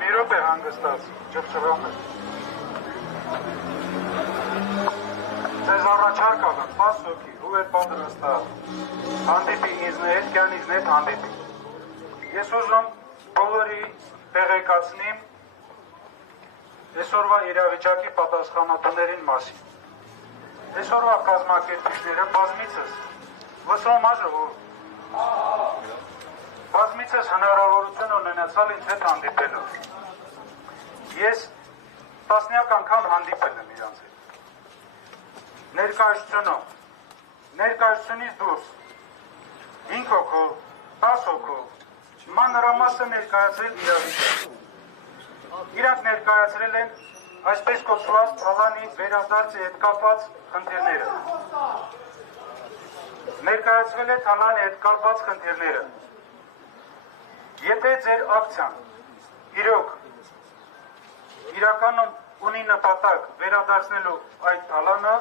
Մի րոպե հանգստաց, ճպճպամը։ Ձեզ առաջարկ ալեմ, 10 հոգի, ու էր պատրաստա, հանդիպի ինձն հետ, կյան ինձն հետ հանդիպի։ Ես ուզում բոլորի տեղեկացնիմ այսօրվա իրավիճակի պատասխանատուներին մասին։ Այսօրվա կազմակերպիչները բազմիցս, լսում աժողով, բազմիցս հնարավորություն ունենացալ ինձ հետ հանդիպելու։ Ես տասնյակ անգամ հանդիպել եմ իրանց հետ։ Ներկայությունից դուրս 5 հոգով, 10 հոգով, մանրամասը ներկայացրել իրավիճակը։ Իրանք ներկայացրել են այսպես կոչված թալանի վերադարձի հետ կապված խնդիրները։ Ներկայացվել է թալանի հետ կապված խնդիրները։ Եթե ձեր ակցիան իրականում ունի նպատակ վերադարձնելու այդ թալանը,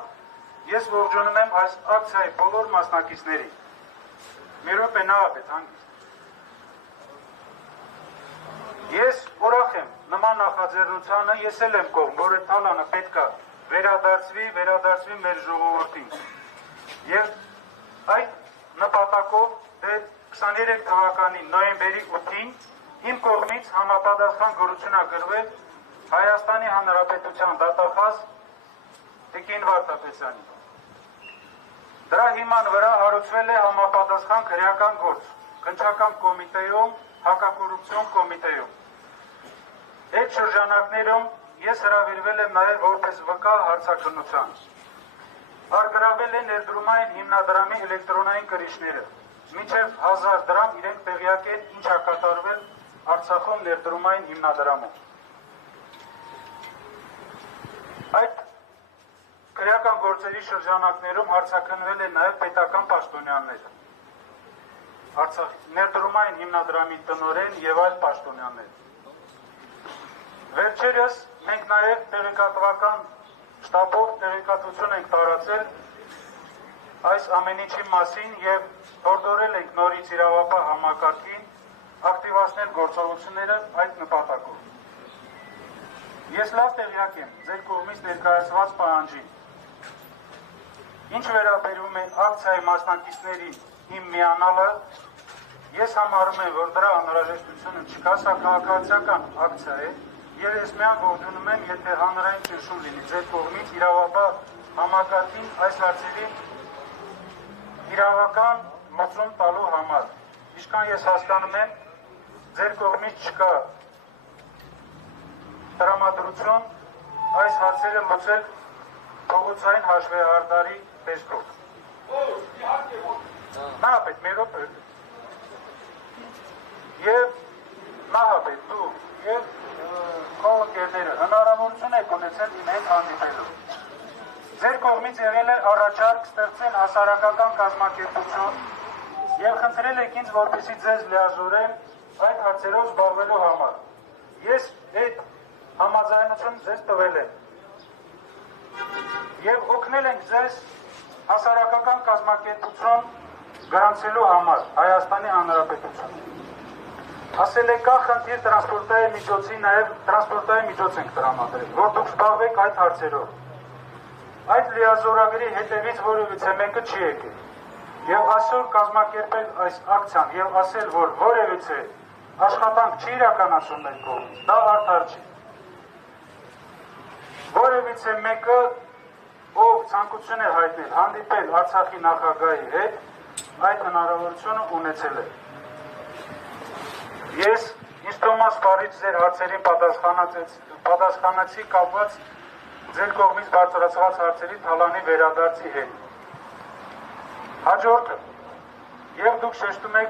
ես ողջունում եմ այս ակցիայի բոլոր մասնակիցներին։ Մի րոպե նավապետ հանգիստ։ Ես ուրախ եմ նման նախաձեռնությանը, ես էլ եմ կողմ, որ այդ թալանը պետք է վերադարձվի մեր ժողովրդին։ Եվ այդ նպատակով 23 թվականի նոյեմբերի 8-ին իմ կողմից համապատասխան գորություն է գրվել Հայաստանի Հանրապետության դատախազ Տիկին Վարդապետյանին։ Դրա հիման վրա հարուցվել է համապատասխան քրեական գործ քննչական կոմիտեում, հակակոռուպցիոն կոմիտեում։ Այդ շրջանակներում ես հրավիրվել եմ նաև որպես վկա հարցաքննության։ Արգրավել է ներդրումային հիմնադրամի էլեկտրոնային կրիչները։ Մինչև 1000 դրամ իրենք տեղյակ են ինչ է կատարվել Արցախում ներդրումային հիմնադրամում։ Այդ քրեական գործերի շրջանակներում հարցաքննվել են նաև պետական պաշտոնյաները, ներդրումային հիմնադրամի տնօրեն եւ այլ պաշտոնյաներ։ Վերջերս մենք նաև տեղեկատվական շտաբով տեղեկատվություն ենք տարածել այս ամենիչի մասին եւ հորդորել ենք նորից իրավապահ համակարգին ակտիվացնել գործողությունները այդ նպատակով։ Ես լավ տեղյակ եմ ձեր կողմից ներկայացված պահանջին։ Ինչ վերաբերում է ակցիայի մասնակիցներին իմ միանալը, ես համարում եմ, որ դրա անհրաժեշտությունը չկա, սա քաղաքացիական ակցիա է, եւ ես միան ողջունում եմ, եթե հանրային ճնշում լինի ձեր կողմից իրավապահ համակարգին այս հարցերի իրավական լուծում տալու համար։ Ինչքան ես հասկանում եմ, ձեր կողմից չկա տրամադրություն այս հարցերը լուծել փողոցային հաշվեհարդարի տեսքով։ Նահապետ, մի րոպե։ Եվ նահապետ, դու եւ կողմնակիցները հնարավորություն եք ունեցել իմ հետ հանդիպելու։ Ձեր կողմից եղել է առաջարկ ստեղծել հասարակական կազմակերպություն եւ խնդրել եք ինձ, որպեսզի ձեզ լիազորեմ այդ հարցերով զբաղվելու համար։ Ես այդ համաձայնություն ձեզ տվել եմ եւ օգնել ենք ձեզ հասարակական կազմակերպություն գրանցելու համար Հայաստանի Հանրապետություն։ Ասել եք կա խնդիր տրանսպորտային միջոցի, նաև տրանսպորտային միջոց ենք տրամադրել, որ դուք զբաղվեք այդ հարցերով։ Այդ լիազորագրի հետևից որևիցե մեկը չի եկել։ Եվ այսօր կազմակերպել այս ակցիան եւ ասել, որ որևիցե աշխատանք չի իրականացում մեր կողմից, դա արդար չի։ Որևիցե մեկը, ով ցանկություն է հայտնել հանդիպել Արցախի նախագահի հետ, այդ հնարավորությունը ունեցել է։ Ես ինձ թվում է սպառիչ ձեր հարցերին պատասխանեցի կապված ձեր կողմից բարձրացված հարցերի թալանի վերադարձի հետ։ Հաջորդը, եւ դուք շեշտում եք